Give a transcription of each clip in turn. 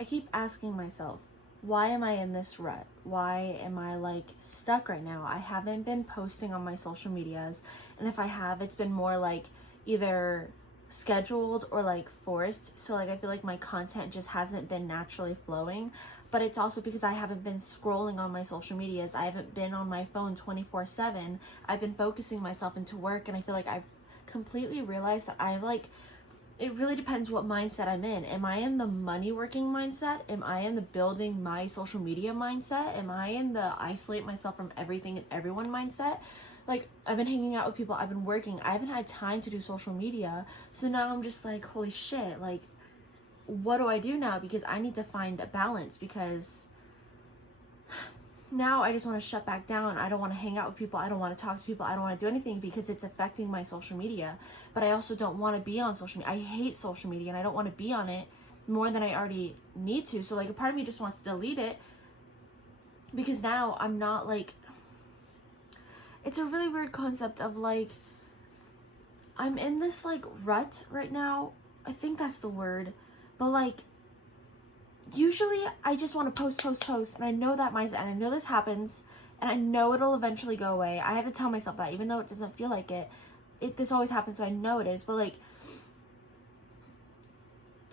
I keep asking myself, why am I in this rut? Why am I like stuck right now? I haven't been posting on my social medias, and if I have, it's been more like either scheduled or like forced. So like I feel like my content just hasn't been naturally flowing, but it's also because I haven't been scrolling on my social medias. I haven't been on my phone 24/7. I've been focusing myself into work, and I feel like I've completely realized that I've like, it really depends what mindset I'm in. Am I in the money working mindset? Am I in the building my social media mindset? Am I in the isolate myself from everything and everyone mindset? Like, I've been hanging out with people, I've been working, I haven't had time to do social media. So now I'm just like, holy shit, like, what do I do now? Because I need to find a balance, because now I just want to shut back down. I don't want to hang out with people. I don't want to talk to people. I don't want to do anything because it's affecting my social media. But I also don't want to be on social media. I hate social media and I don't want to be on it more than I already need to. So like a part of me just wants to delete it, because now I'm not like, it's a really weird concept of like, I'm in this like rut right now. I think that's the word. But like, usually I just want to post, and I know that mindset, and I know this happens, and I know it'll eventually go away. I have to tell myself that, even though it doesn't feel like it. This always happens, so I know it is, but like,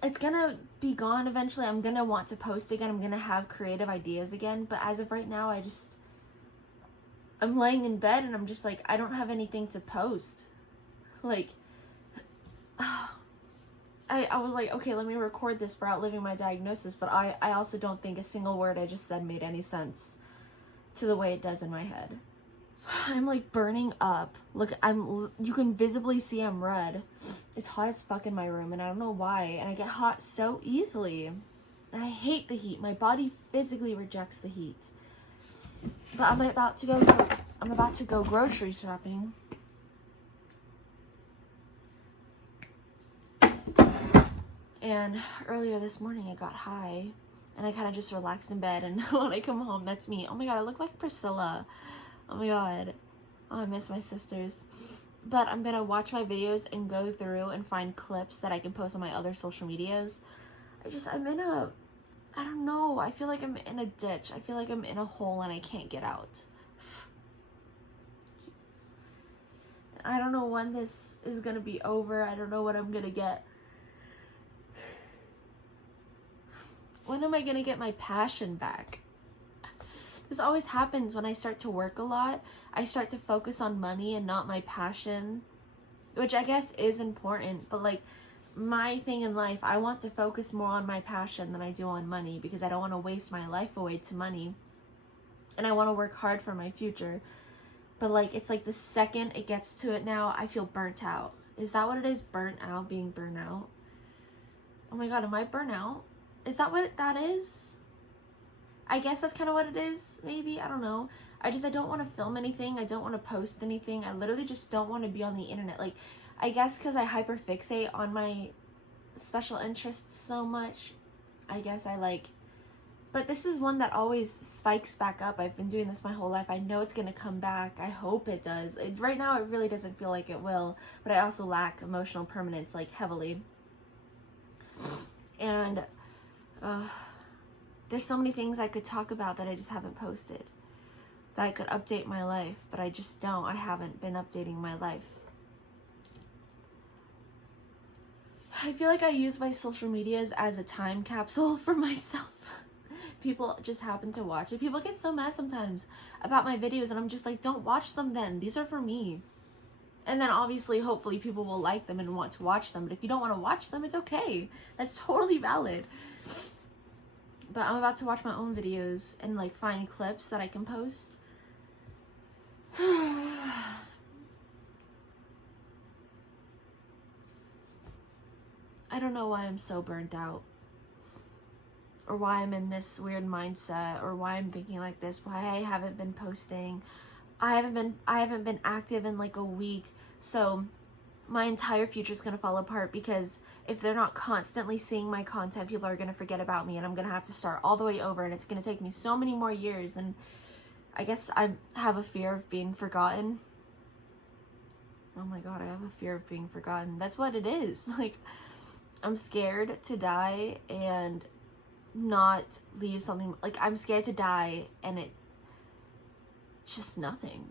it's gonna be gone eventually. I'm gonna want to post again. I'm gonna have creative ideas again, but as of right now, I'm laying in bed and I'm just like, I don't have anything to post. Like, I was like, okay, let me record this for outliving my diagnosis, but I also don't think a single word I just said made any sense to the way it does in my head. I'm like burning up. Look, you can visibly see I'm red. It's hot as fuck in my room, and I don't know why, and I get hot so easily. And I hate the heat. My body physically rejects the heat. But I'm about to go grocery shopping. And earlier this morning I got high, and I kind of just relaxed in bed, and when I come home, that's me. Oh my god, I look like Priscilla. Oh my god. Oh, I miss my sisters. But I'm gonna watch my videos and go through and find clips that I can post on my other social medias. I'm in a, I don't know, I feel like I'm in a ditch. I feel like I'm in a hole and I can't get out. I don't know when this is gonna be over. I don't know what I'm gonna get. When am I gonna get my passion back? This always happens when I start to work a lot. I start to focus on money and not my passion, which I guess is important, but like, my thing in life, I want to focus more on my passion than I do on money, because I don't want to waste my life away to money, and I want to work hard for my future. But like, it's like the second it gets to it now, I feel burnt out. Is that what it is? Burnt out? Being burnt out? Oh my god, am I burnt out? Is that what that is? I guess that's kind of what it is, maybe. I don't know. I don't want to film anything. I don't want to post anything. I literally just don't want to be on the internet. Like, I guess because I hyperfixate on my special interests so much, I guess I like, but this is one that always spikes back up. I've been doing this my whole life. I know it's going to come back. I hope it does. Right now, it really doesn't feel like it will, but I also lack emotional permanence, like, heavily. And there's so many things I could talk about that I just haven't posted, that I could update my life, but I just don't. I haven't been updating my life. I feel like I use my social medias as a time capsule for myself. People just happen to watch it. People get so mad sometimes about my videos, and I'm just like, don't watch them then. These are for me. And then obviously, hopefully, people will like them and want to watch them. But if you don't want to watch them, it's okay. That's totally valid. But I'm about to watch my own videos and like find clips that I can post. I don't know why I'm so burnt out, or why I'm in this weird mindset, or why I'm thinking like this, why I haven't been posting. I haven't been active in like a week, so my entire future is going to fall apart, because if they're not constantly seeing my content, people are going to forget about me, and I'm going to have to start all the way over, and it's going to take me so many more years. And I guess I have a fear of being forgotten. Oh my god, I have a fear of being forgotten. That's what it is. Like, I'm scared to die, and not leave something, like, I'm scared to die and it's just nothing.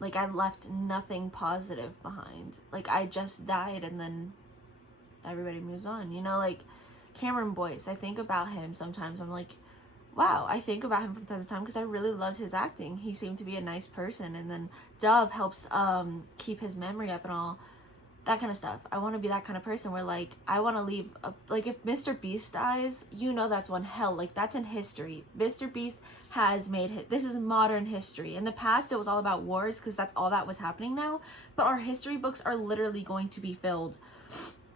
Like, I left nothing positive behind. Like, I just died and then everybody moves on, you know? Like, Cameron Boyce, I think about him sometimes. I'm like, wow, I think about him from time to time because I really loved his acting. He seemed to be a nice person. And then Dove helps keep his memory up and all that kind of stuff. I want to be that kind of person where, like, I want to leave like, if Mr. Beast dies, you know, that's one hell. Like, that's in history. Mr. Beast has made this is modern history. In the past, it was all about wars because that's all that was happening now. But our history books are literally going to be filled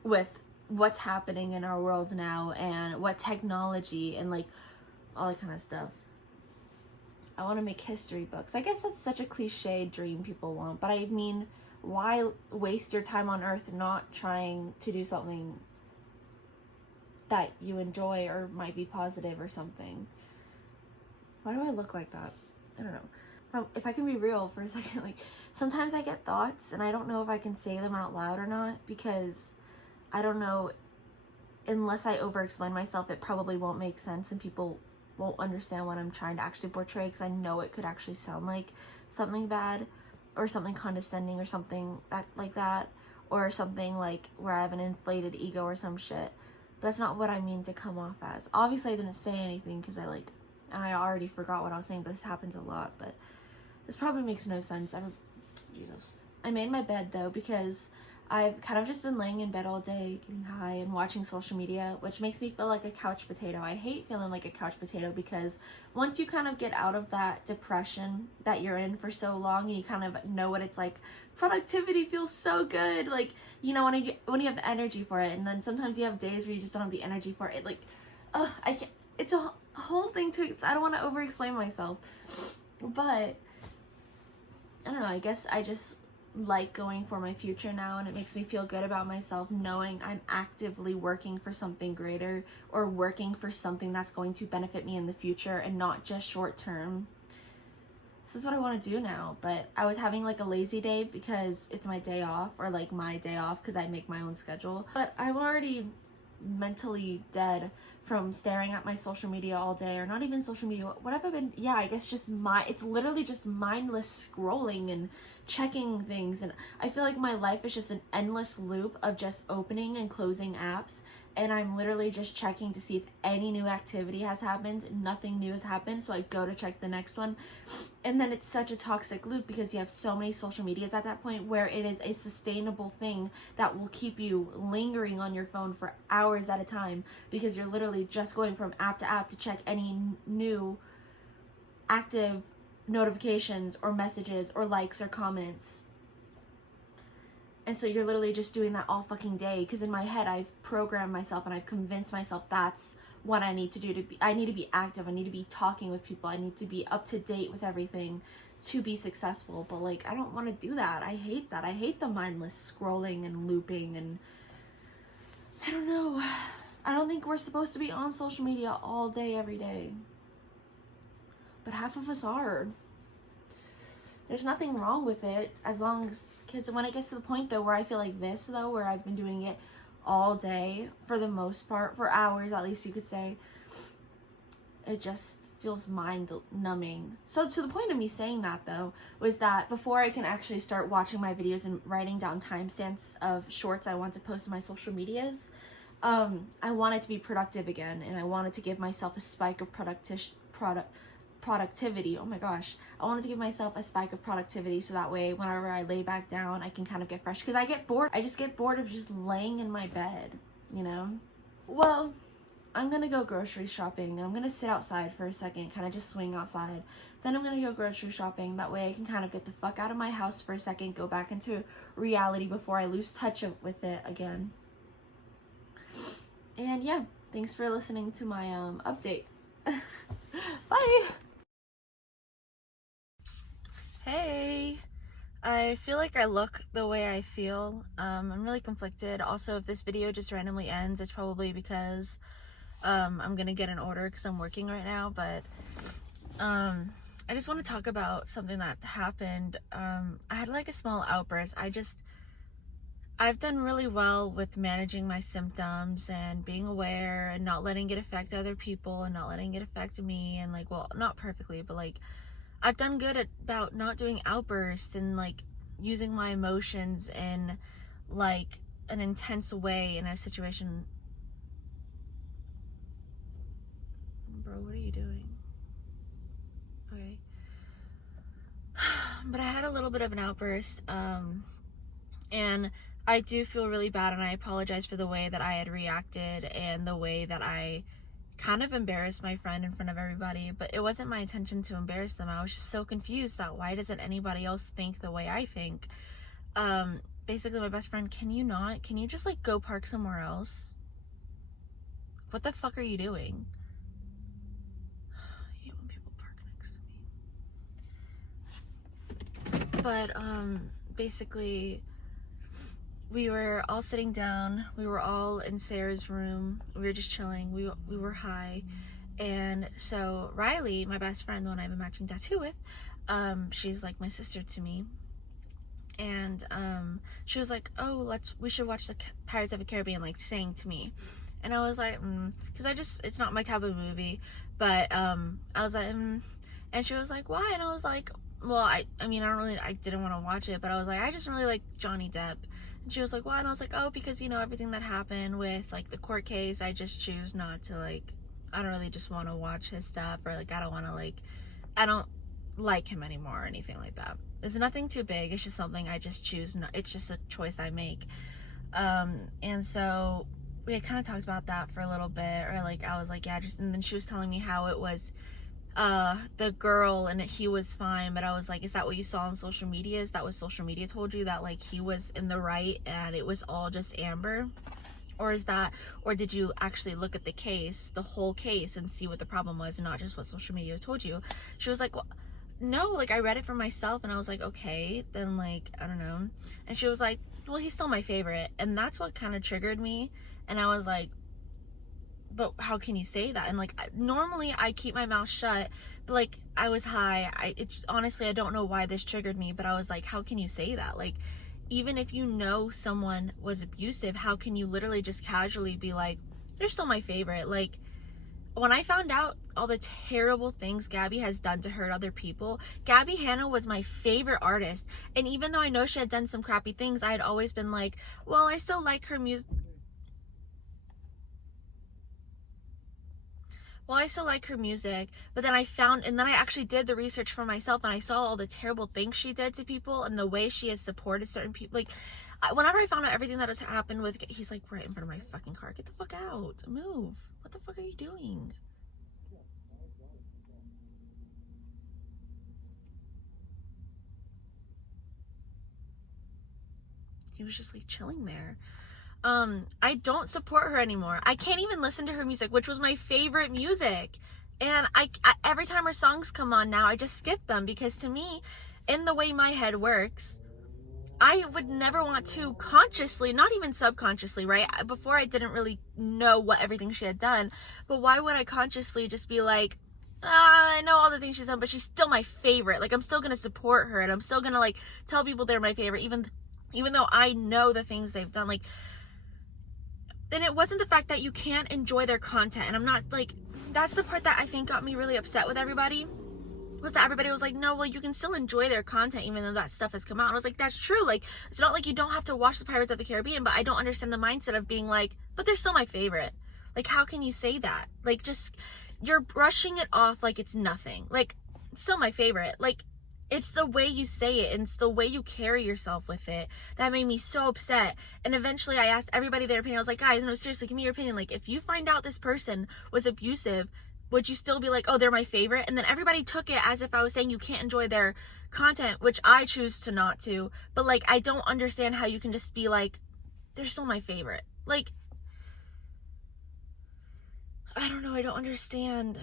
with what's happening in our world now and what technology and, like, all that kind of stuff. I want to make history books. I guess that's such a cliche dream people want, but I mean, why waste your time on earth not trying to do something that you enjoy or might be positive or something? Why do I look like that? I don't know. If I can be real for a second, like, sometimes I get thoughts and I don't know if I can say them out loud or not, because I don't know, unless I over explain myself, it probably won't make sense and people won't understand what I'm trying to actually portray, because I know it could actually sound like something bad or something condescending or something like that, or something like where I have an inflated ego or some shit. But that's not what I mean to come off as. Obviously I didn't say anything because I already forgot what I was saying, but this happens a lot. But this probably makes no sense. Jesus. I made my bed though because I've kind of just been laying in bed all day, getting high and watching social media, which makes me feel like a couch potato. I hate feeling like a couch potato because once you kind of get out of that depression that you're in for so long and you kind of know what it's like, productivity feels so good. Like, you know, when you have the energy for it, and then sometimes you have days where you just don't have the energy for it. Like, I can't, it's a whole thing to, I don't want to over explain myself, but I don't know, I guess I just like going for my future now, and it makes me feel good about myself knowing I'm actively working for something greater, or working for something that's going to benefit me in the future and not just short term. This is what I want to do now. But I was having like a lazy day because it's my day off, or like my day off because I make my own schedule, but I'm already mentally dead from staring at my social media all day, or not even social media, what have I been, yeah, I guess just it's literally just mindless scrolling and checking things, and I feel like my life is just an endless loop of just opening and closing apps, and I'm literally just checking to see if any new activity has happened. Nothing new has happened, so I go to check the next one, and then it's such a toxic loop because you have so many social medias at that point where it is a sustainable thing that will keep you lingering on your phone for hours at a time, because you're literally just going from app to app to check any new active notifications or messages or likes or comments. And so you're literally just doing that all fucking day, because in my head I've programmed myself and I've convinced myself that's what I need to do. I need to be active, I need to be talking with people, I need to be up to date with everything to be successful. But like, I don't want to do that. I hate that. I hate the mindless scrolling and looping, and I don't know. I don't think we're supposed to be on social media all day every day, but half of us are. There's nothing wrong with it, as long as, because when it gets to the point though where I feel like this though, where I've been doing it all day for the most part, for hours at least you could say, it just feels mind numbing. So to the point of me saying that though, was that before I can actually start watching my videos and writing down timestamps of shorts I want to post on my social medias, I wanted to be productive again, and I wanted to give myself a spike of productivity. Oh my gosh, I wanted to give myself a spike of productivity, so that way whenever I lay back down I can kind of get fresh, because I get bored. I just get bored of just laying in my bed, you know. Well, I'm gonna go grocery shopping. I'm gonna sit outside for a second, kind of just swing outside, then I'm gonna go grocery shopping. That way I can kind of get the fuck out of my house for a second, go back into reality before I lose touch with it again. And yeah, thanks for listening to my update. Bye. Hey, I feel like I look the way I feel. I'm really conflicted. Also, if this video just randomly ends, it's probably because I'm gonna get an order because I'm working right now. But I just want to talk about something that happened. I had like a small outburst. I've done really well with managing my symptoms and being aware and not letting it affect other people and not letting it affect me, and like, well, not perfectly, but like I've done good about not doing outbursts and like using my emotions in like an intense way in a situation. Bro, what are you doing? Okay. But I had a little bit of an outburst, and I do feel really bad, and I apologize for the way that I had reacted and the way that I kind of embarrassed my friend in front of everybody. But it wasn't my intention to embarrass them. I was just so confused that why doesn't anybody else think the way I think? Basically, my best friend, can you just like go park somewhere else? What the fuck are you doing? I hate when people park next to me. But basically, we were all sitting down. We were all in Sarah's room. We were just chilling. We were high. And so Riley, my best friend, the one I have a matching tattoo with, she's like my sister to me. And she was like, oh, we should watch the Pirates of the Caribbean, like saying to me. And I was like, because it's not my type of movie. But I was like, and she was like, why? And I was like, well, I didn't want to watch it, but I was like, I just really like Johnny Depp. And she was like, why? And I was like, oh, because, everything that happened with, like, the court case, I just choose not to, like, I don't really just want to watch his stuff, or, like, I don't like him anymore or anything like that. It's nothing too big. It's just something I just choose. It's just a choice I make. And so we had kind of talked about that for a little bit, or, like, I was like, yeah, and then she was telling me how it was the girl and he was fine, but I was like, is that what you saw on social media? Is that what social media told you, that like he was in the right and it was all just Amber? Or did you actually look at the whole case, and see what the problem was and not just what social media told you? She was like, well, no, like I read it for myself. And I was like, okay, then like, I don't know. And she was like, well, he's still my favorite. And that's what kind of triggered me. And I was like, but how can you say that? And like, normally I keep my mouth shut, but like I was high. Honestly, I don't know why this triggered me, but I was like, how can you say that? Like, even if someone was abusive, how can you literally just casually be like, they're still my favorite? Like, when I found out all the terrible things Gabby has done to hurt other people, Gabby Hanna was my favorite artist. And even though I know she had done some crappy things, I had always been like, well, I still like her music. But then I actually did the research for myself, and I saw all the terrible things she did to people and the way she has supported certain people. Like, whenever I found out everything that has happened with, he's like right in front of my fucking car. Get the fuck out. Move. What the fuck are you doing? He was just like chilling there. I don't support her anymore. I can't even listen to her music, which was my favorite music. And I every time her songs come on now, I just skip them, because to me, in the way my head works, I would never want to consciously, not even subconsciously, right? Before, I didn't really know what everything she had done, but why would I consciously just be like, I know all the things she's done, but she's still my favorite. Like, I'm still gonna support her, and I'm still gonna like tell people they're my favorite, even though I know the things they've done. Like, then it wasn't the fact that you can't enjoy their content. And I'm not like, that's the part that I think got me really upset with everybody, was that everybody was like, no, well, you can still enjoy their content even though that stuff has come out. And I was like, that's true. Like, it's not like you don't have to watch the Pirates of the Caribbean, but I don't understand the mindset of being like, but they're still my favorite. Like, how can you say that? Like, just, you're brushing it off like it's nothing. Like, it's still my favorite. Like, it's the way you say it, and it's the way you carry yourself with it that made me so upset. And eventually I asked everybody their opinion. I was like, guys, no, seriously, give me your opinion. Like, if you find out this person was abusive, would you still be like, oh, they're my favorite? And then everybody took it as if I was saying you can't enjoy their content, which I choose to not to. But like, I don't understand how you can just be like, they're still my favorite. Like, I don't know, I don't understand.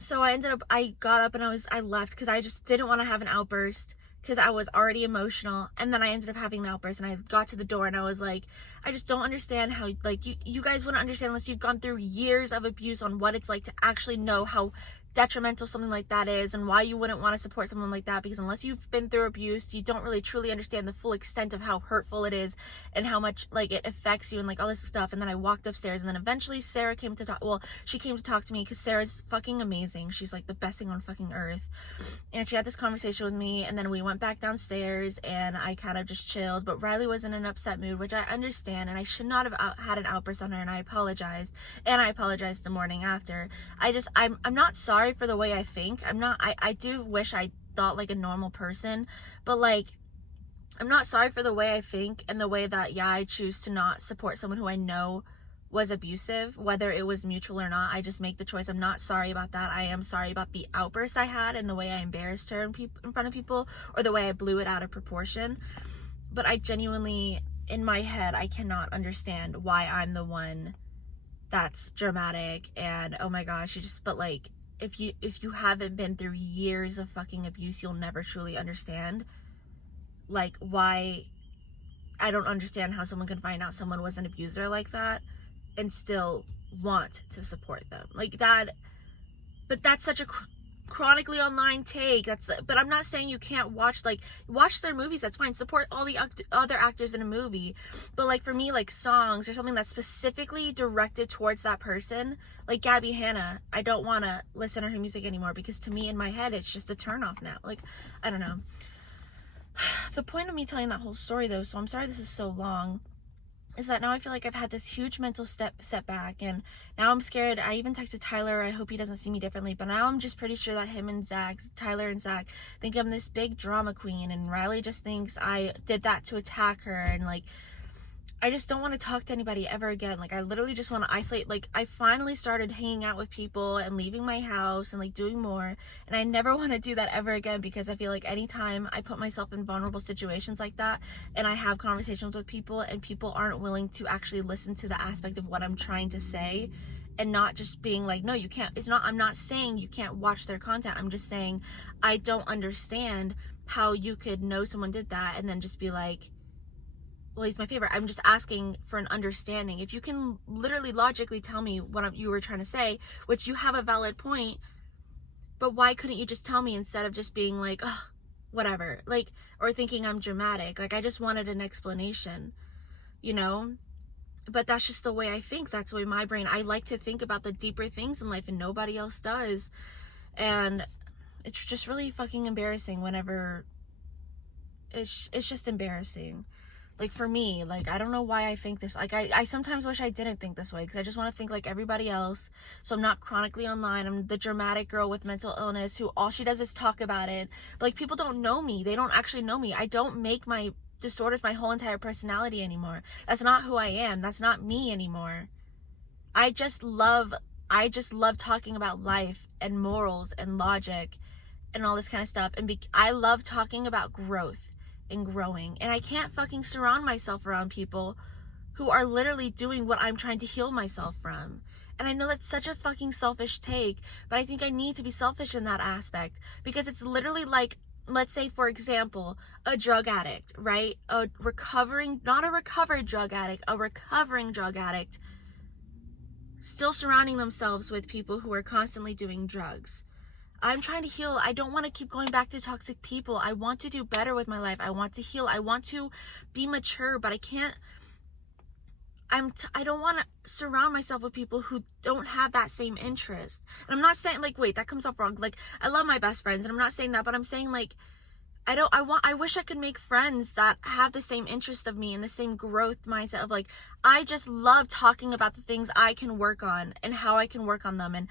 So I got up and I left, because I just didn't want to have an outburst, because I was already emotional. And then I ended up having an outburst, and I got to the door and I was like, I just don't understand how, like, you guys wouldn't understand unless you've gone through years of abuse on what it's like to actually know how detrimental something like that is, and why you wouldn't want to support someone like that, because unless you've been through abuse, you don't really truly understand the full extent of how hurtful it is and how much like it affects you and like all this stuff. And then I walked upstairs, and then eventually Sarah came to talk. Well, she came to talk to me because Sarah's fucking amazing. She's like the best thing on fucking earth. And she had this conversation with me, and then we went back downstairs and I kind of just chilled. But Riley was in an upset mood, which I understand, and I should not have had an outburst on her, and I apologized. And I apologized the morning after. I'm not sorry for the way I think. I do wish I thought like a normal person, but like, I'm not sorry for the way I think and the way that, yeah, I choose to not support someone who I know was abusive, whether it was mutual or not. I just make the choice. I'm not sorry about that. I am sorry about the outburst I had and the way I embarrassed her in front of people, or the way I blew it out of proportion. But I genuinely, in my head, I cannot understand why I'm the one that's dramatic and oh my gosh, but like, if you haven't been through years of fucking abuse, you'll never truly understand like why. I don't understand how someone can find out someone was an abuser like that and still want to support them like that. But that's such a chronically online take. But I'm not saying you can't watch their movies. That's fine. Support all the other actors in a movie. But like for me, like songs or something that's specifically directed towards that person, like Gabby Hanna, I don't want to listen to her music anymore, because to me in my head it's just a turnoff now. Like, I don't know. The point of me telling that whole story though, so I'm sorry this is so long, is that now I feel like I've had this huge mental setback, and now I'm scared. I even texted Tyler, I hope he doesn't see me differently, but now I'm just pretty sure that Tyler and Zach think I'm this big drama queen, and Riley just thinks I did that to attack her, and like, I just don't want to talk to anybody ever again. Like, I literally just want to isolate. Like, I finally started hanging out with people and leaving my house and like doing more, and I never want to do that ever again, because I feel like anytime I put myself in vulnerable situations like that and I have conversations with people and people aren't willing to actually listen to the aspect of what I'm trying to say, and not just being like, no, you can't, I'm not saying you can't watch their content. I'm just saying I don't understand how you could know someone did that and then just be like, well, he's my favorite. I'm just asking for an understanding. If you can literally logically tell me what you were trying to say, which you have a valid point, but why couldn't you just tell me instead of just being like, oh, whatever, like, or thinking I'm dramatic? Like, I just wanted an explanation, you know? But that's just the way I think. That's the way my brain, I like to think about the deeper things in life, and nobody else does. And it's just really fucking embarrassing whenever it's just embarrassing. Like, for me, like, I don't know why I think this. Like, I sometimes wish I didn't think this way, because I just want to think like everybody else, so I'm not chronically online. I'm the dramatic girl with mental illness who all she does is talk about it. But like, people don't know me. They don't actually know me. I don't make my disorders my whole entire personality anymore. That's not who I am. That's not me anymore. I just love talking about life and morals and logic and all this kind of stuff. And I love talking about growth and growing, and I can't fucking surround myself around people who are literally doing what I'm trying to heal myself from. And I know that's such a fucking selfish take, but I think I need to be selfish in that aspect, because it's literally like, let's say for example, a drug addict, right? Not a recovered drug addict, a recovering drug addict, still surrounding themselves with people who are constantly doing drugs. I'm trying to heal. I don't want to keep going back to toxic people. I want to do better with my life. I want to heal. I want to be mature, but I can't. I don't want to surround myself with people who don't have that same interest. And I'm not saying, like, wait, that comes off wrong. Like, I love my best friends, and I'm not saying that, but I'm saying, like, I wish I could make friends that have the same interest of me and the same growth mindset of like, I just love talking about the things I can work on and how I can work on them and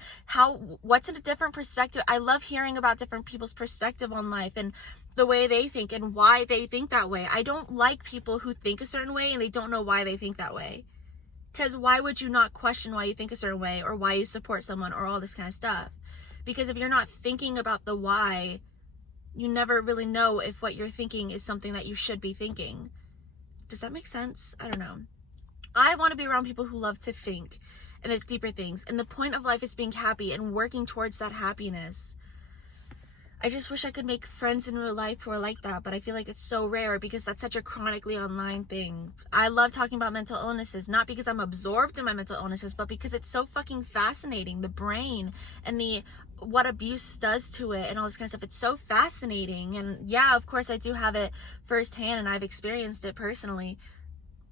what's in a different perspective. I love hearing about different people's perspective on life and the way they think and why they think that way. I don't like people who think a certain way and they don't know why they think that way. Because why would you not question why you think a certain way or why you support someone or all this kind of stuff? Because if you're not thinking about the why, you never really know if what you're thinking is something that you should be thinking. Does that make sense? I don't know. I want to be around people who love to think and the deeper things. And the point of life is being happy and working towards that happiness. I just wish I could make friends in real life who are like that, but I feel like it's so rare because that's such a chronically online thing. I love talking about mental illnesses, not because I'm absorbed in my mental illnesses, but because it's so fucking fascinating. The brain and what abuse does to it and all this kind of stuff. It's so fascinating. And yeah, of course I do have it firsthand and I've experienced it personally.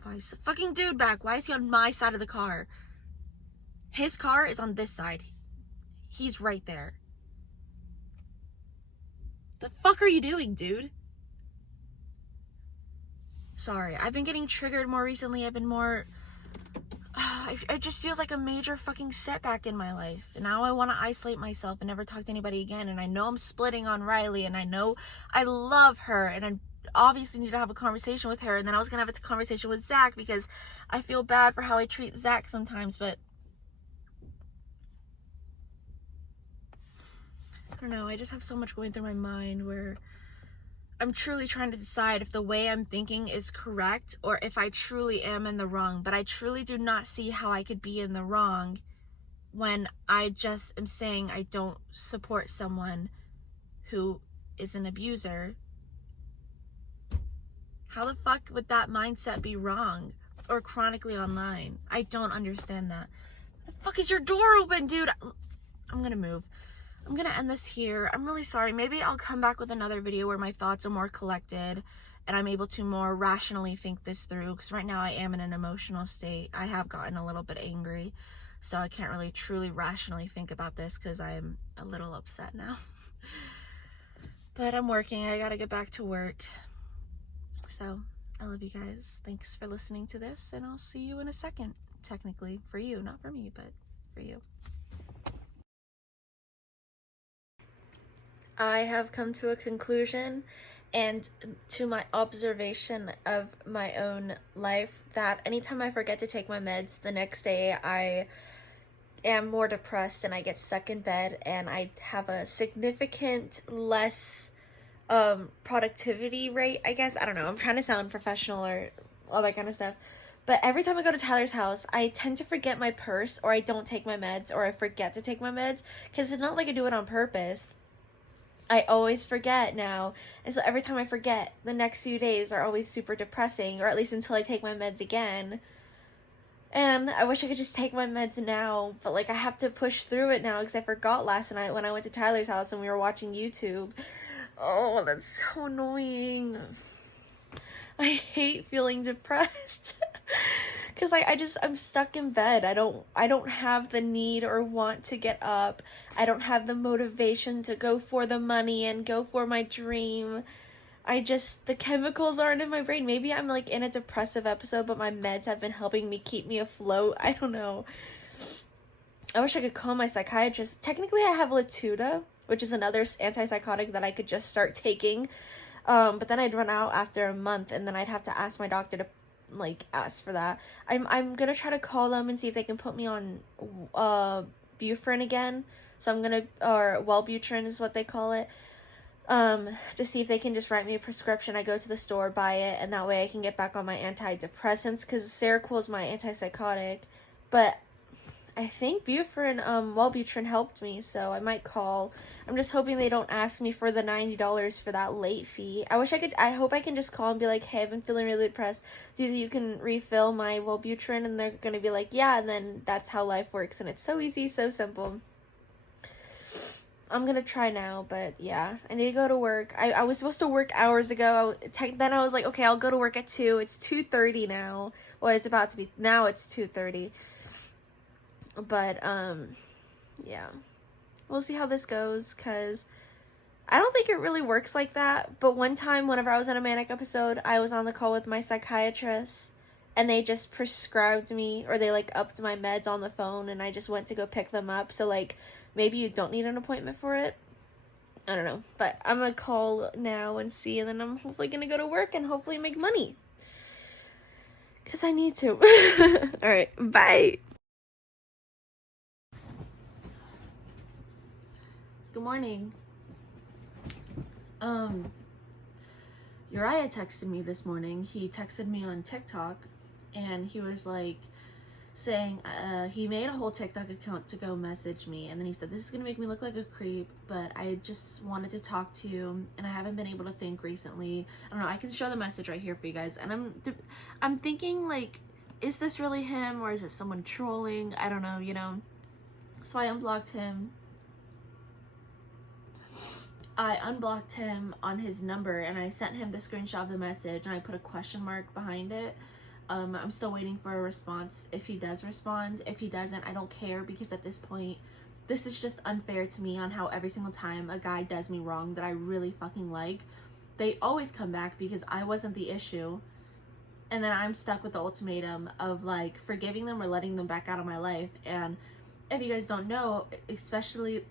Why is the fucking dude back? Why is he on my side of the car? His car is on this side. He's right there. The fuck are you doing, dude? Sorry, I've been getting triggered more recently. I've been more... it just feels like a major fucking setback in my life. And now I want to isolate myself and never talk to anybody again. And I know I'm splitting on Riley. And I know I love her. And I obviously need to have a conversation with her. And then I was going to have a conversation with Zach because I feel bad for how I treat Zach sometimes. But I don't know. I just have so much going through my mind where I'm truly trying to decide if the way I'm thinking is correct or if I truly am in the wrong. But I truly do not see how I could be in the wrong when I just am saying I don't support someone who is an abuser. How the fuck would that mindset be wrong or chronically online? I don't understand that. The fuck is your door open, dude? I'm gonna move. I'm gonna end this here. I'm really sorry. Maybe I'll come back with another video where my thoughts are more collected and I'm able to more rationally think this through, because right now I am in an emotional state. I have gotten a little bit angry, so I can't really truly rationally think about this because I'm a little upset now. But I'm working. I gotta get back to work. So I love you guys. Thanks for listening to this, and I'll see you in a second. Technically, for you, not for me, but for you. I have come to a conclusion and to my observation of my own life that anytime I forget to take my meds, the next day I am more depressed and I get stuck in bed and I have a significant less productivity rate, I guess. I don't know. I'm trying to sound professional or all that kind of stuff. But every time I go to Tyler's house, I tend to forget my purse, or I don't take my meds, or I forget to take my meds, because it's not like I do it on purpose. I always forget now, and so every time I forget, the next few days are always super depressing, or at least until I take my meds again. And I wish I could just take my meds now, but like I have to push through it now because I forgot last night when I went to Tyler's house and we were watching YouTube. Oh, that's so annoying. I hate feeling depressed. Cause like I'm stuck in bed. I don't have the need or want to get up. I don't have the motivation to go for the money and go for my dream. The chemicals aren't in my brain. Maybe I'm like in a depressive episode, but my meds have been helping me keep me afloat. I don't know. I wish I could call my psychiatrist. Technically I have Latuda, which is another antipsychotic that I could just start taking. But then I'd run out after a month, and then I'd have to ask my doctor to like ask for that. I'm gonna try to call them and see if they can put me on Bufrin again. So I'm gonna, or Wellbutrin is what they call it, to see if they can just write me a prescription. I go to the store, buy it, and that way I can get back on my antidepressants, because Seroquel is my antipsychotic. But I think Wellbutrin helped me, so I might call. I'm just hoping they don't ask me for the $90 for that late fee. I hope I can just call and be like, hey, I've been feeling really depressed. Do you think you can refill my Wellbutrin? And they're gonna be like, yeah, and then that's how life works, and it's so easy, so simple. I'm gonna try now, but yeah, I need to go to work. I was supposed to work hours ago. Then I was like, okay, I'll go to work at 2. It's 2:30 now. Well, it's about to be, now it's 2:30. But, yeah. We'll see how this goes, because I don't think it really works like that. But one time, whenever I was in a manic episode, I was on the call with my psychiatrist, and they just prescribed me, or they, like, upped my meds on the phone, and I just went to go pick them up. So, like, maybe you don't need an appointment for it. I don't know. But I'm gonna call now and see, and then I'm hopefully gonna go to work and hopefully make money. Because I need to. Alright, bye! Good morning. Uriah texted me this morning. He texted me on TikTok, and he was like, saying he made a whole TikTok account to go message me, and then he said, this is gonna make me look like a creep, but I just wanted to talk to you and I haven't been able to think recently. I don't know, I can show the message right here for you guys, and I'm thinking, like, is this really him or is it someone trolling? I don't know, you know. So I unblocked him. I unblocked him on his number, and I sent him the screenshot of the message, and I put a question mark behind it. I'm still waiting for a response if he does respond. If he doesn't, I don't care, because at this point, this is just unfair to me on how every single time a guy does me wrong that I really fucking like, they always come back because I wasn't the issue. And then I'm stuck with the ultimatum of, like, forgiving them or letting them back out of my life. And if you guys don't know, especially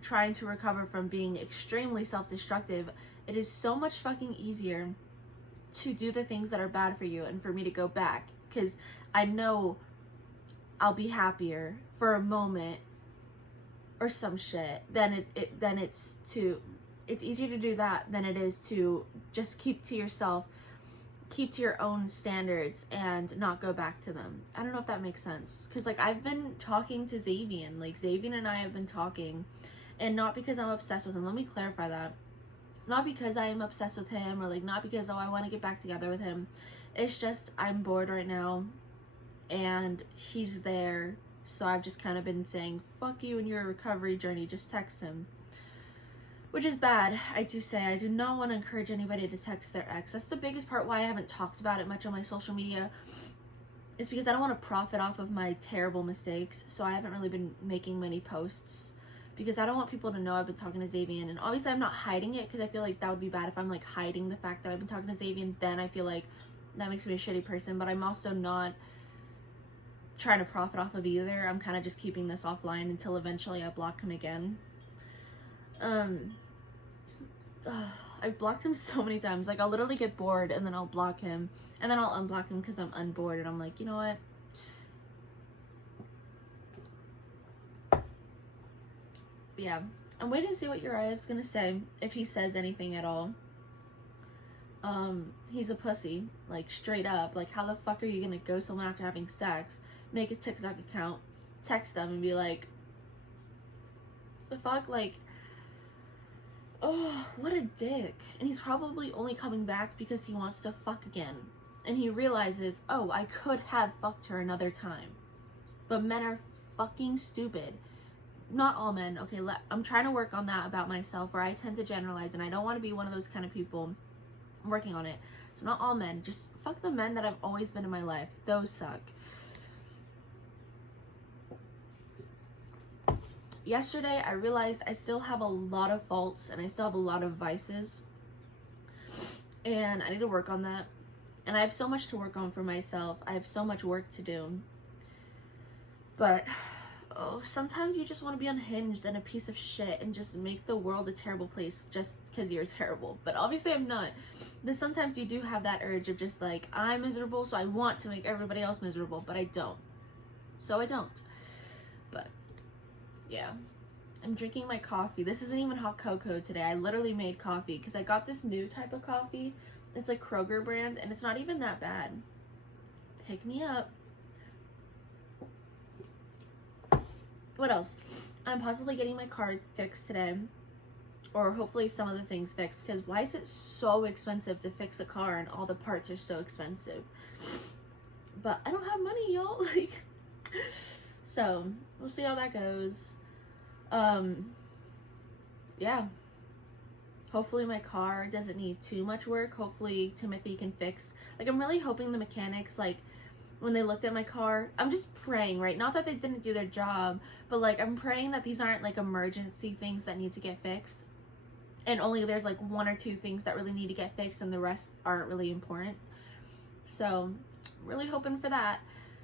trying to recover from being extremely self-destructive, it is so much fucking easier to do the things that are bad for you and for me to go back, because I know I'll be happier for a moment or some shit than it's easier to do that than it is to just keep to yourself, keep to your own standards and not go back to them. I don't know if that makes sense, because, like, I've been talking to Xavian, like, Xavian and I have been talking, and not because I'm obsessed with him, let me clarify that. Not because I am obsessed with him, or, like, not because, oh, I want to get back together with him. It's just I'm bored right now and he's there, so I've just kind of been saying, fuck you and your recovery journey, just text him. Which is bad, I do say. I do not want to encourage anybody to text their ex. That's the biggest part why I haven't talked about it much on my social media, is because I don't want to profit off of my terrible mistakes, so I haven't really been making many posts, because I don't want people to know I've been talking to Xavian. And obviously I'm not hiding it, because I feel like that would be bad if I'm, like, hiding the fact that I've been talking to Xavian. Then I feel like that makes me a shitty person, but I'm also not trying to profit off of either. I'm kind of just keeping this offline until eventually I block him again. I've blocked him so many times. Like, I'll literally get bored and then I'll block him, and then I'll unblock him because I'm unbored, and I'm like, you know what? But yeah, I'm waiting to see what Uriah is gonna say, if he says anything at all. He's a pussy, like, straight up. Like, how the fuck are you gonna go someone after having sex, make a TikTok account, text them, and be like, the fuck? Like, oh, what a dick. And he's probably only coming back because he wants to fuck again, and he realizes, oh, I could have fucked her another time. But men are fucking stupid. Not all men, okay, I'm trying to work on that about myself, where I tend to generalize, and I don't want to be one of those kind of people. I'm working on it. So not all men, just fuck the men that have always been in my life. Those suck. Yesterday, I realized I still have a lot of faults, and I still have a lot of vices, and I need to work on that. And I have so much to work on for myself. I have so much work to do. But oh, sometimes you just want to be unhinged and a piece of shit and just make the world a terrible place just because you're terrible. But obviously I'm not. But sometimes you do have that urge of just, like, I'm miserable, so I want to make everybody else miserable, but I don't. So I don't. But yeah, I'm drinking my coffee. This isn't even hot cocoa today. I literally made coffee because I got this new type of coffee. It's like Kroger brand, and it's not even that bad. Pick me up. What else? I'm possibly getting my car fixed today, or hopefully some of the things fixed, because why is it so expensive to fix a car and all the parts are so expensive? But I don't have money, y'all. Like, so we'll see how that goes. Yeah, hopefully my car doesn't need too much work. Hopefully Timothy can fix, like, I'm really hoping the mechanics, like, when they looked at my car, I'm just praying, right? Not that they didn't do their job, but, like, I'm praying that these aren't, like, emergency things that need to get fixed, and only there's, like, 1 or 2 things that really need to get fixed, and the rest aren't really important. So really hoping for that,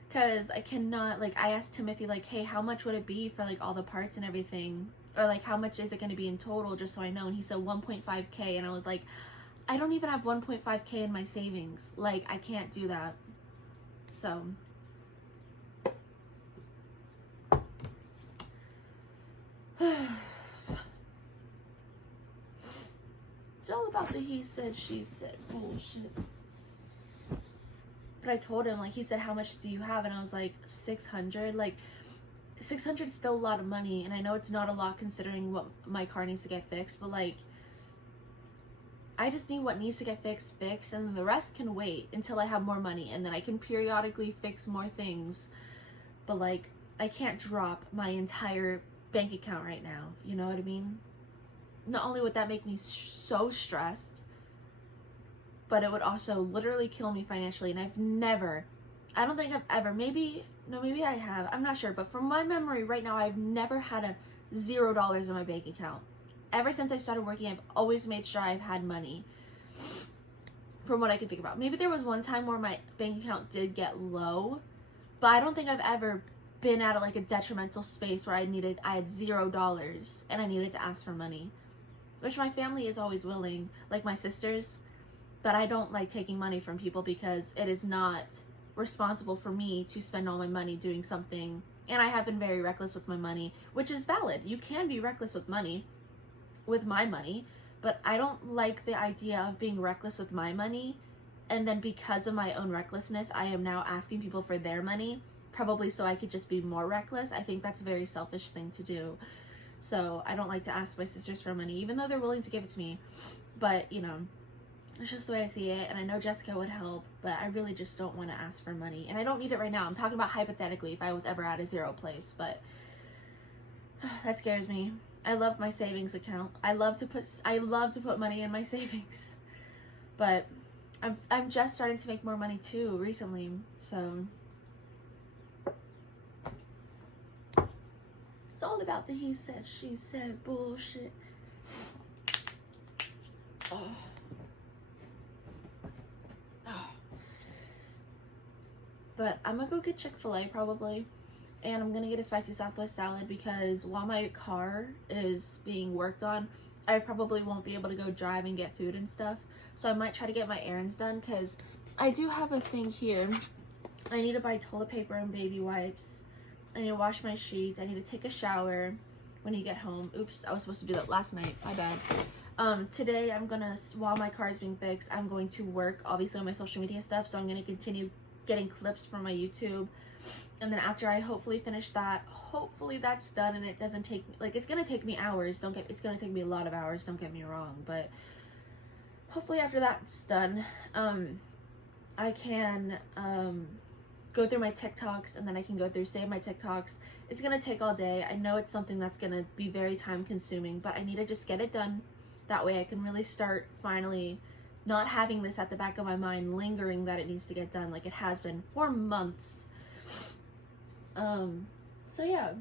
because I cannot, like, I asked Timothy, like, hey, how much would it be for, like, all the parts and everything, or, like, how much is it going to be in total, just so I know. And he said 1.5K, and I was like, I don't even have 1.5K in my savings. Like, I can't do that. So it's all about the he said, she said bullshit. But I told him, like, he said, how much do you have? And I was like, 600. Like, 600 is still a lot of money, and I know it's not a lot considering what my car needs to get fixed, but like, I just need what needs to get fixed, and then the rest can wait until I have more money, and then I can periodically fix more things. But like, I can't drop my entire bank account right now, you know what I mean? Not only would that make me so stressed, but it would also literally kill me financially. And I don't think I've ever, maybe I have, I'm not sure, but from my memory right now, I've never had a $0 in my bank account. Ever since I started working, I've always made sure I've had money, from what I can think about. Maybe there was one time where my bank account did get low, but I don't think I've ever been at like a detrimental space where I had $0 and I needed to ask for money, which my family is always willing, like my sisters, but I don't like taking money from people because it is not responsible for me to spend all my money doing something. And I have been very reckless with my money, which is valid. You can be reckless with money, with my money, but I don't like the idea of being reckless with my money, and then because of my own recklessness, I am now asking people for their money, probably so I could just be more reckless. I think that's a very selfish thing to do. So I don't like to ask my sisters for money, even though they're willing to give it to me. But, you know, it's just the way I see it, and I know Jessica would help, but I really just don't want to ask for money. And I don't need it right now. I'm talking about hypothetically if I was ever at a zero place, but that scares me. I love my savings account. I love to put money in my savings. But I'm just starting to make more money too recently, so it's all about the he said, she said bullshit. Oh. But I'm gonna go get Chick-fil-A probably, and I'm gonna get a spicy Southwest salad because while my car is being worked on, I probably won't be able to go drive and get food and stuff. So I might try to get my errands done because I do have a thing here. I need to buy toilet paper and baby wipes. I need to wash my sheets. I need to take a shower when you get home. Oops, I was supposed to do that last night. My bad. Today I'm gonna, while my car is being fixed, I'm going to work obviously on my social media stuff. So I'm gonna continue getting clips from my YouTube. And then after I hopefully finish that, hopefully that's done and it doesn't take me, like, it's gonna take me hours. It's gonna take me a lot of hours, don't get me wrong, but hopefully after that's done, I can go through my TikToks, and then I can go through save my TikToks. It's gonna take all day. I know it's something that's gonna be very time consuming, but I need to just get it done. That way I can really start finally not having this at the back of my mind lingering that it needs to get done like it has been for months. So yeah,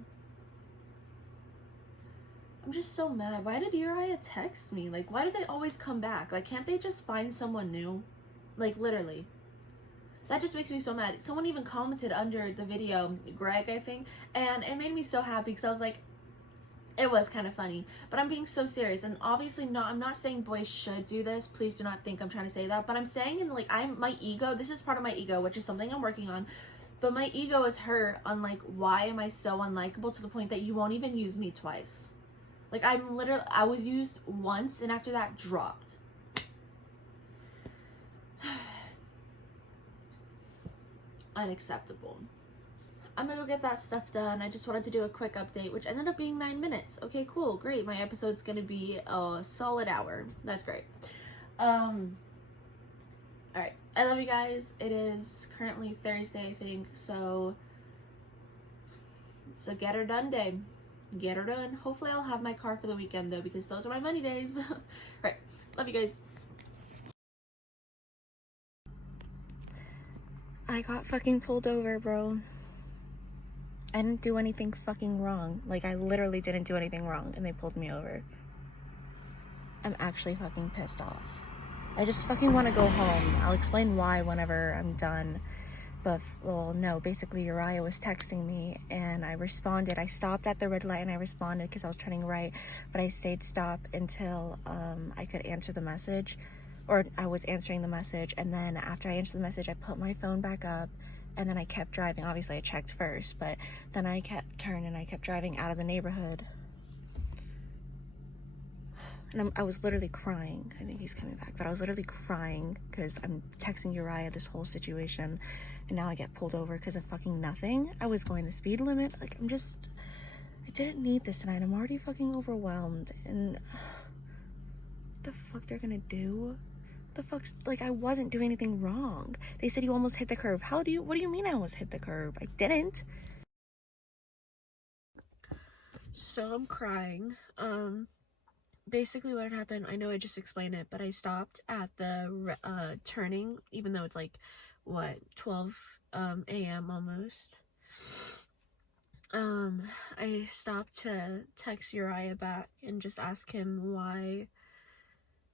I'm just so mad. Why did Uriah text me? Like, why do they always come back? Like, can't they just find someone new? Like, literally. That just makes me so mad. Someone even commented under the video, Greg, I think, and it made me so happy because I was like, it was kind of funny, but I'm being so serious. And obviously I'm not saying boys should do this. Please do not think I'm trying to say that, but I'm saying, in like, my ego, this is part of my ego, which is something I'm working on. But my ego is hurt on, like, why am I so unlikable to the point that you won't even use me twice? Like, I was used once, and after that, dropped. Unacceptable. I'm gonna go get that stuff done. I just wanted to do a quick update, which ended up being 9 minutes. Okay, cool, great. My episode's gonna be a solid hour. That's great. Alright, I love you guys. It is currently Thursday, I think, so get her done day. Get her done. Hopefully I'll have my car for the weekend though, because those are my money days. Right, love you guys. I got fucking pulled over, bro. I didn't do anything fucking wrong. Like, I literally didn't do anything wrong, and they pulled me over. I'm actually fucking pissed off. I just fucking want to go home. I'll explain why whenever I'm done. But, well, no, basically Uriah was texting me, and I responded. I stopped at the red light, and I responded because I was turning right, but I stayed stopped until I could answer the message, or I was answering the message, and then after I answered the message, I put my phone back up, and then I kept driving. Obviously, I checked first, but then I kept turning, and I kept driving out of the neighborhood. And I was literally crying. I think he's coming back, but I was literally crying because I'm texting Uriah this whole situation, and now I get pulled over because of fucking nothing. I was going the speed limit. Like, I didn't need this tonight. I'm already fucking overwhelmed, and what the fuck they're gonna do? What the fuck's, like, I wasn't doing anything wrong. They said you almost hit the curb. What do you mean I almost hit the curb? I didn't. So I'm crying. Basically what had happened, I know I just explained it, but I stopped at the turning, even though it's like, what, 12 a.m. almost. I stopped to text Uriah back and just ask him why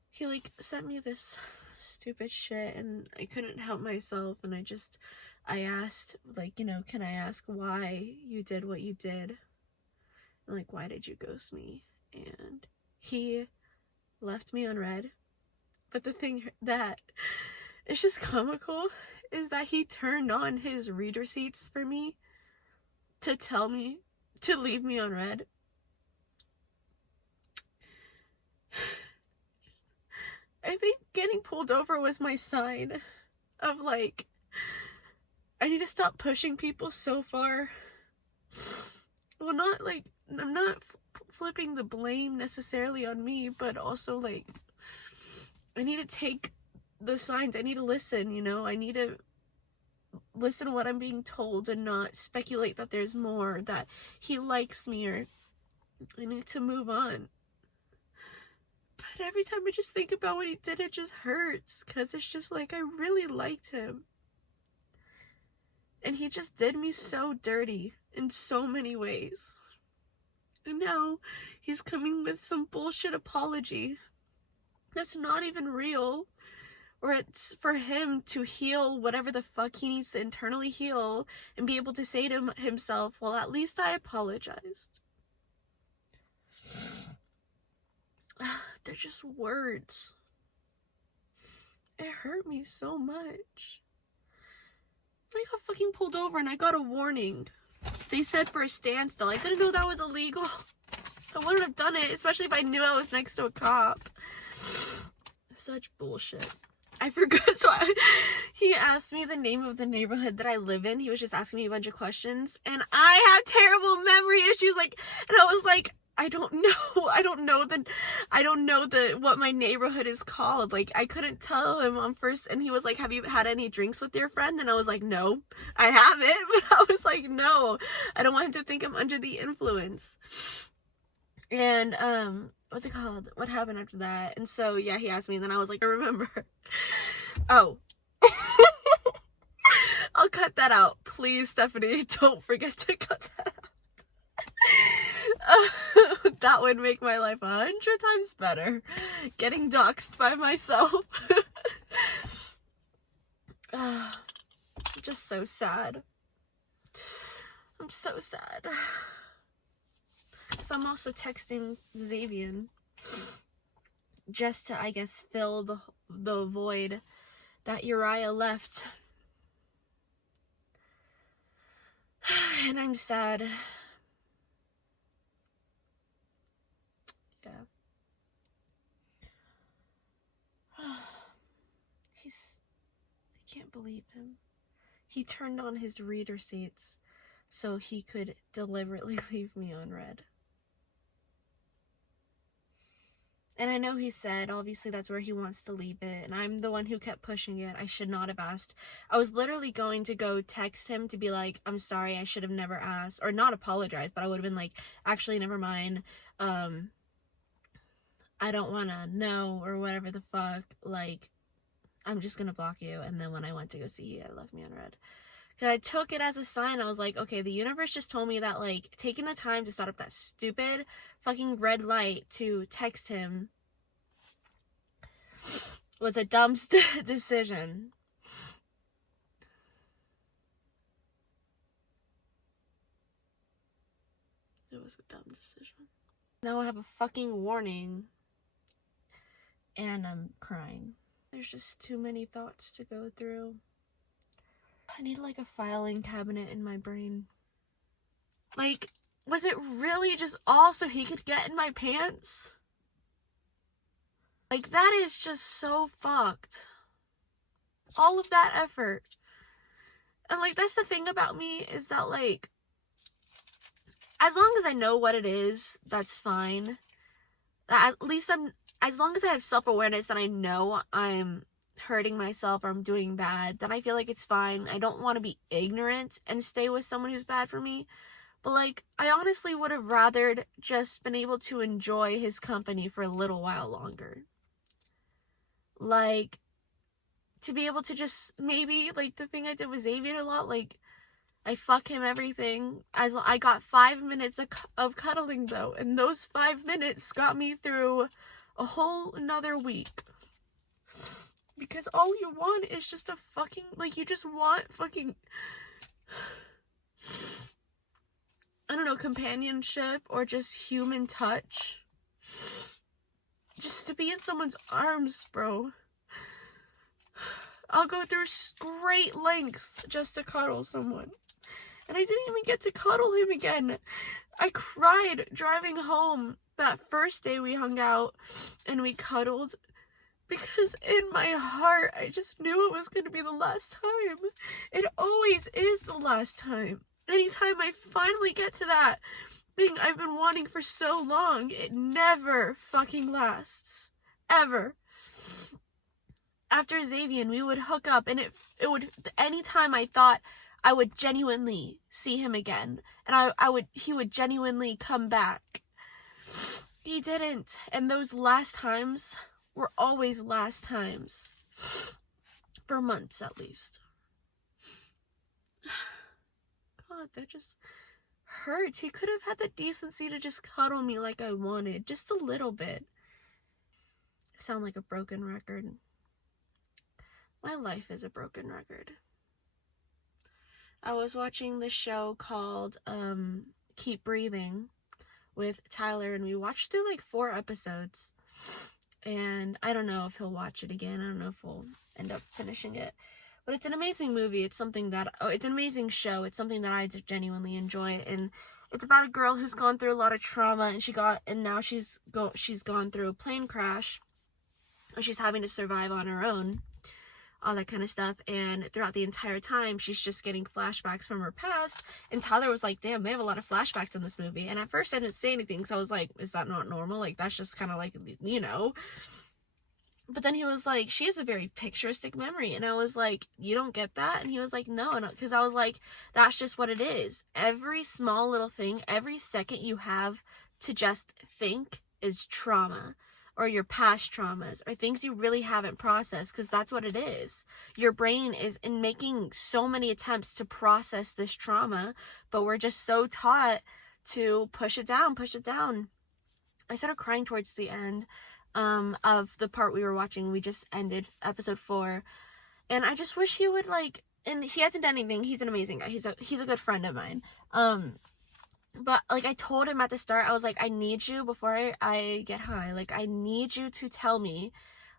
he, like, sent me this stupid shit, and I couldn't help myself, and I asked, like, you know, can I ask why you did what you did? And, like, why did you ghost me? And he left me on red. But the thing that is just comical is that he turned on his read receipts for me to tell me to leave me on red. I think getting pulled over was my sign of, like, I need to stop pushing people so far. Well, not, like, I'm not flipping the blame necessarily on me, but also, like, I need to take the signs. I need to listen, you know? I need to listen to what I'm being told and not speculate that there's more, that he likes me, or I need to move on. But every time I just think about what he did, it just hurts, because it's just like, I really liked him. And he just did me so dirty in so many ways. And now he's coming with some bullshit apology that's not even real. Or it's for him to heal whatever the fuck he needs to internally heal and be able to say to himself, well, at least I apologized. They're just words. It hurt me so much. I got fucking pulled over and I got a warning. They said for a standstill. I didn't know that was illegal. I wouldn't have done it, especially if I knew I was next to a cop. Such bullshit. I forgot, so he asked me the name of the neighborhood that I live in. He was just asking me a bunch of questions, and I have terrible memory issues, like, and I was like, I don't know what my neighborhood is called. Like, I couldn't tell him on first, and he was like, have you had any drinks with your friend? And I was like, no, I haven't. But I was like, no, I don't want him to think I'm under the influence. And, what's it called? What happened after that? And so, yeah, he asked me, and then I was like, I remember. Oh. I'll cut that out. Please, Stephanie, don't forget to cut that out. That would make my life 100 times better. Getting doxxed by myself. I'm just so sad. I'm so sad. Because I'm also texting Xavier just to, I guess, fill the void that Uriah left. And I'm sad. Yeah. I can't believe him. He turned on his read receipts so he could deliberately leave me on red. And I know he said, obviously, that's where he wants to leave it. And I'm the one who kept pushing it. I should not have asked. I was literally going to go text him to be like, I'm sorry, I should have never asked. Or not apologize, but I would have been like, actually, never mind. I don't want to know, or whatever the fuck. Like, I'm just going to block you. And then when I went to go see you, it left me on red. Because I took it as a sign. I was like, okay, the universe just told me that, like, taking the time to start up that stupid fucking red light to text him was a dumb decision. It was a dumb decision. Now I have a fucking warning. And I'm crying. There's just too many thoughts to go through. I need, like, a filing cabinet in my brain. Like, was it really just all so he could get in my pants? Like, that is just so fucked. All of that effort. And, like, that's the thing about me, is that, like, as long as I know what it is, that's fine. At least as long as I have self-awareness and I know I'm hurting myself or I'm doing bad, then I feel like it's fine. I don't want to be ignorant and stay with someone who's bad for me. But, like, I honestly would have rather just been able to enjoy his company for a little while longer. Like, to be able to just, maybe, like, the thing I did with Xavier a lot, like, I fuck him everything. I got 5 minutes of cuddling, though, and those 5 minutes got me through a whole another week. Because all you want is just a fucking, like, you just want fucking, I don't know, companionship or just human touch. Just to be in someone's arms, bro. I'll go through great lengths just to cuddle someone. And I didn't even get to cuddle him again. I cried driving home that first day we hung out and we cuddled. Because in my heart, I just knew it was going to be the last time. It always is the last time. Anytime I finally get to that thing I've been wanting for so long, it never fucking lasts. Ever. After Xavier, we would hook up, and it would, anytime I thought I would genuinely see him again, and he would genuinely come back, he didn't. And those last times were always last times. For months, at least. God, that just hurts. He could have had the decency to just cuddle me like I wanted. Just a little bit. I sound like a broken record. My life is a broken record. I was watching this show called Keep Breathing with Tyler, and we watched through like 4 episodes. And I don't know if he'll watch it again. I don't know if we'll end up finishing it. But it's an amazing movie. It's something that, it's an amazing show. It's something that I genuinely enjoy. And it's about a girl who's gone through a lot of trauma, and now she's gone through a plane crash. And she's having to survive on her own. All that kind of stuff. And throughout the entire time, she's just getting flashbacks from her past. And Tyler was like, damn, they have a lot of flashbacks in this movie. And at first I didn't say anything, because I was like, is that not normal? Like, that's just kind of like, you know. But then he was like, she has a very picturistic memory. And I was like, you don't get that? And he was like, no. Because I was like, that's just what it is. Every small little thing, every second you have to just think is trauma. Or your past traumas, or things you really haven't processed, because that's what it is. Your brain is making so many attempts to process this trauma, but we're just so taught to push it down. I started crying towards the end of the part we were watching. We just ended episode 4, and I just wish he would, like, and he hasn't done anything. He's an amazing guy. He's a good friend of mine. But, like, I told him at the start, I was like, I need you, before I get high, like, I need you to tell me,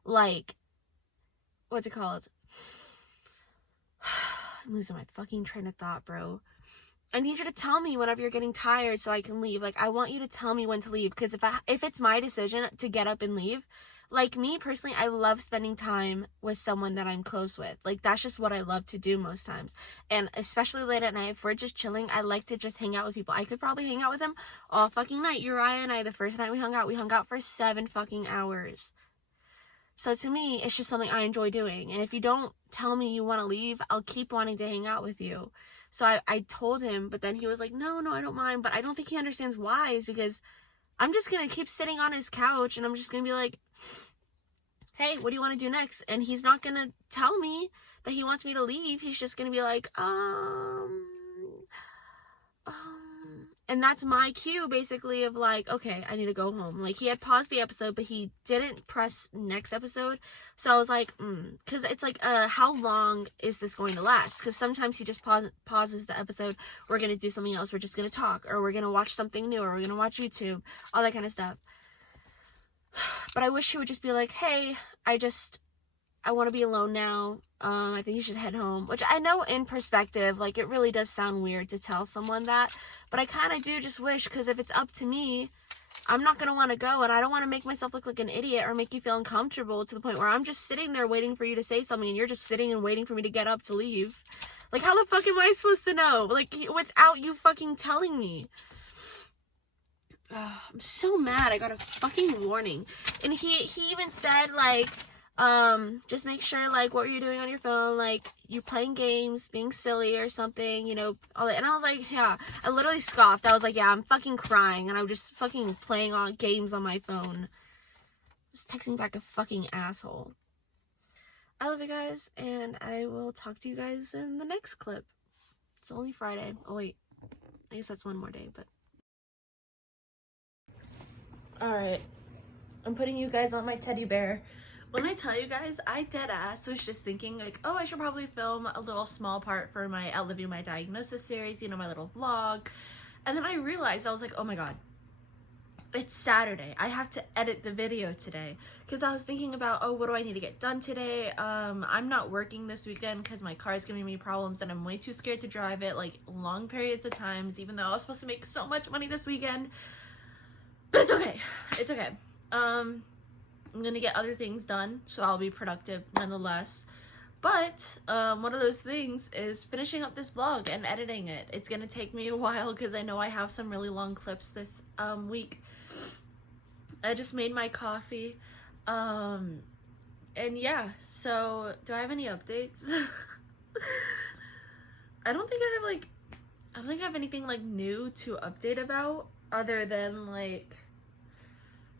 like, what's it called? I'm losing my fucking train of thought, bro. I need you to tell me whenever you're getting tired so I can leave. Like, I want you to tell me when to leave, because if it's my decision to get up and leave, like, me personally, I love spending time with someone that I'm close with. Like, that's just what I love to do most times. And especially late at night, if we're just chilling, I like to just hang out with people. I could probably hang out with him all fucking night. Uriah and I, the first night we hung out for 7 fucking hours. So to me, it's just something I enjoy doing. And if you don't tell me you want to leave, I'll keep wanting to hang out with you. So I told him, but then he was like, no, I don't mind. But I don't think he understands why, is because I'm just going to keep sitting on his couch, and I'm just going to be like, hey, what do you want to do next? And he's not going to tell me that he wants me to leave. He's just going to be like, and that's my cue, basically, of like, okay, I need to go home. Like, he had paused the episode, but he didn't press next episode. So I was like, because it's like, how long is this going to last? Because sometimes he just pauses the episode. We're going to do something else. We're just going to talk, or we're going to watch something new, or we're going to watch YouTube, all that kind of stuff. But I wish he would just be like, hey, I want to be alone now. I think you should head home. Which I know, in perspective, like, it really does sound weird to tell someone that. But I kind of do just wish, because if it's up to me, I'm not going to want to go, and I don't want to make myself look like an idiot or make you feel uncomfortable to the point where I'm just sitting there waiting for you to say something and you're just sitting and waiting for me to get up to leave. Like, how the fuck am I supposed to know? Like, without you fucking telling me. I'm so mad. I got a fucking warning. And he even said, like, just make sure, like, what were you doing on your phone? Like, you playing games, being silly or something, you know, all that. And I was like, yeah. I literally scoffed. I was like, yeah, I'm fucking crying. And I'm just fucking playing on games on my phone. Just texting back a fucking asshole. I love you guys, and I will talk to you guys in the next clip. It's only Friday. Oh, wait. I guess that's one more day, but... Alright. I'm putting you guys on my teddy bear. When I tell you guys, I deadass was just thinking, like, oh, I should probably film a little small part for my Outliving My Diagnosis series, you know, my little vlog. And then I realized, I was like, oh my god. It's Saturday. I have to edit the video today. Because I was thinking about, oh, what do I need to get done today? I'm not working this weekend because my car is giving me problems and I'm way too scared to drive it, like, long periods of times, even though I was supposed to make so much money this weekend. But it's okay. It's okay. I'm gonna get other things done, so I'll be productive nonetheless. But one of those things is finishing up this vlog and editing it. It's gonna take me a while because I know I have some really long clips this week. I just made my coffee. And yeah, so do I have any updates? I don't think I have anything like new to update about other than like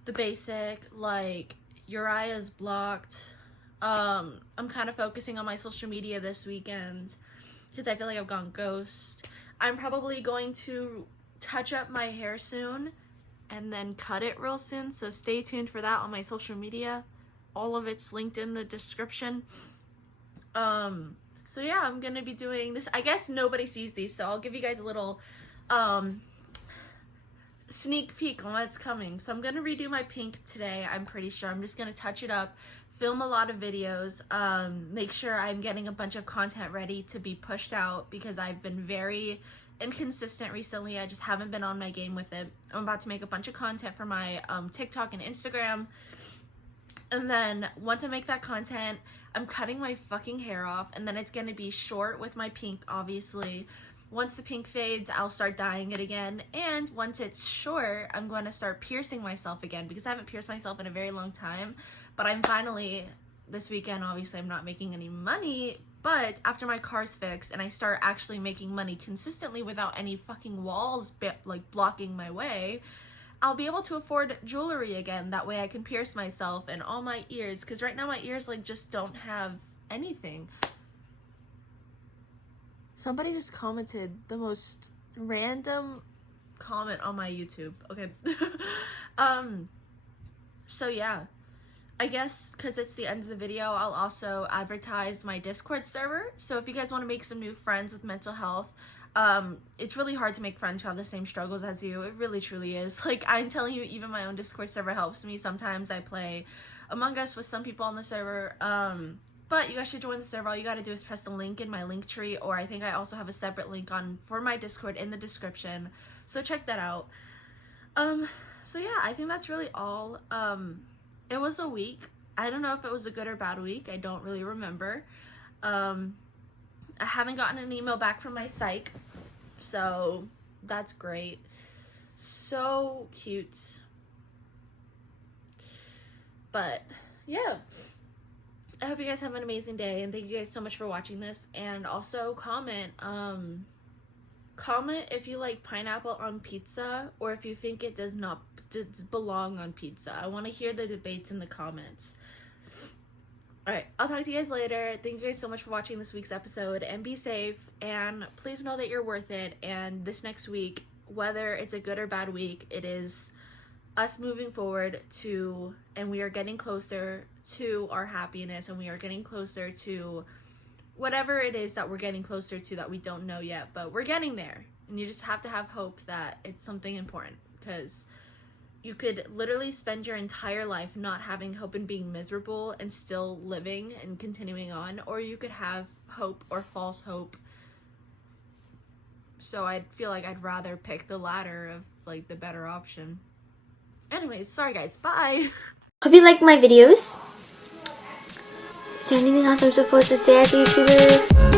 the basic, like Uriah's blocked. I'm kind of focusing on my social media this weekend because I feel like I've gone ghost. I'm probably going to touch up my hair soon and then cut it real soon, so stay tuned for that on my social media. All of it's linked in the description. So yeah, I'm gonna be doing this. I guess nobody sees these, so I'll give you guys a little sneak peek on what's coming. So I'm gonna redo my pink today. I'm pretty sure I'm just gonna touch it up, film a lot of videos, make sure I'm getting a bunch of content ready to be pushed out because I've been very inconsistent recently. I just haven't been on my game with it. I'm about to make a bunch of content for my TikTok and Instagram, and then once I make that content, I'm cutting my fucking hair off, and then it's gonna be short with my pink, obviously. Once the pink fades, I'll start dyeing it again, and once it's short, I'm going to start piercing myself again because I haven't pierced myself in a very long time. But I'm finally, this weekend, obviously I'm not making any money, but after my car's fixed and I start actually making money consistently without any fucking walls like blocking my way, I'll be able to afford jewelry again. That way I can pierce myself and all my ears, because right now my ears like just don't have anything. Somebody just commented the most random comment on my YouTube. Okay. So yeah, I guess because it's the end of the video, I'll also advertise my Discord server. So if you guys want to make some new friends with mental health, it's really hard to make friends who have the same struggles as you. It really truly is. Like, I'm telling you, even my own Discord server helps me. Sometimes I play Among Us with some people on the server. But you guys should join the server. All you gotta do is press the link in my link tree, or I think I also have a separate link for my Discord in the description. So check that out. So yeah, I think that's really all. It was a week. I don't know if it was a good or bad week. I don't really remember. I haven't gotten an email back from my psych, so that's great. So cute. But yeah. I hope you guys have an amazing day, and thank you guys so much for watching this. And also comment if you like pineapple on pizza, or if you think it does not belong on pizza. I want to hear the debates in the comments. Alright, I'll talk to you guys later. Thank you guys so much for watching this week's episode, and be safe, and please know that you're worth it. And this next week, whether it's a good or bad week, it is us moving forward to, and we are getting closer to our happiness, and we are getting closer to whatever it is that we're getting closer to that we don't know yet, but we're getting there. And you just have to have hope that it's something important, because you could literally spend your entire life not having hope and being miserable and still living and continuing on, or you could have hope or false hope. So I feel like I'd rather pick the latter of like the better option. Anyways, sorry guys, bye. Hope you like my videos. Is there anything else I'm supposed to say as a YouTuber?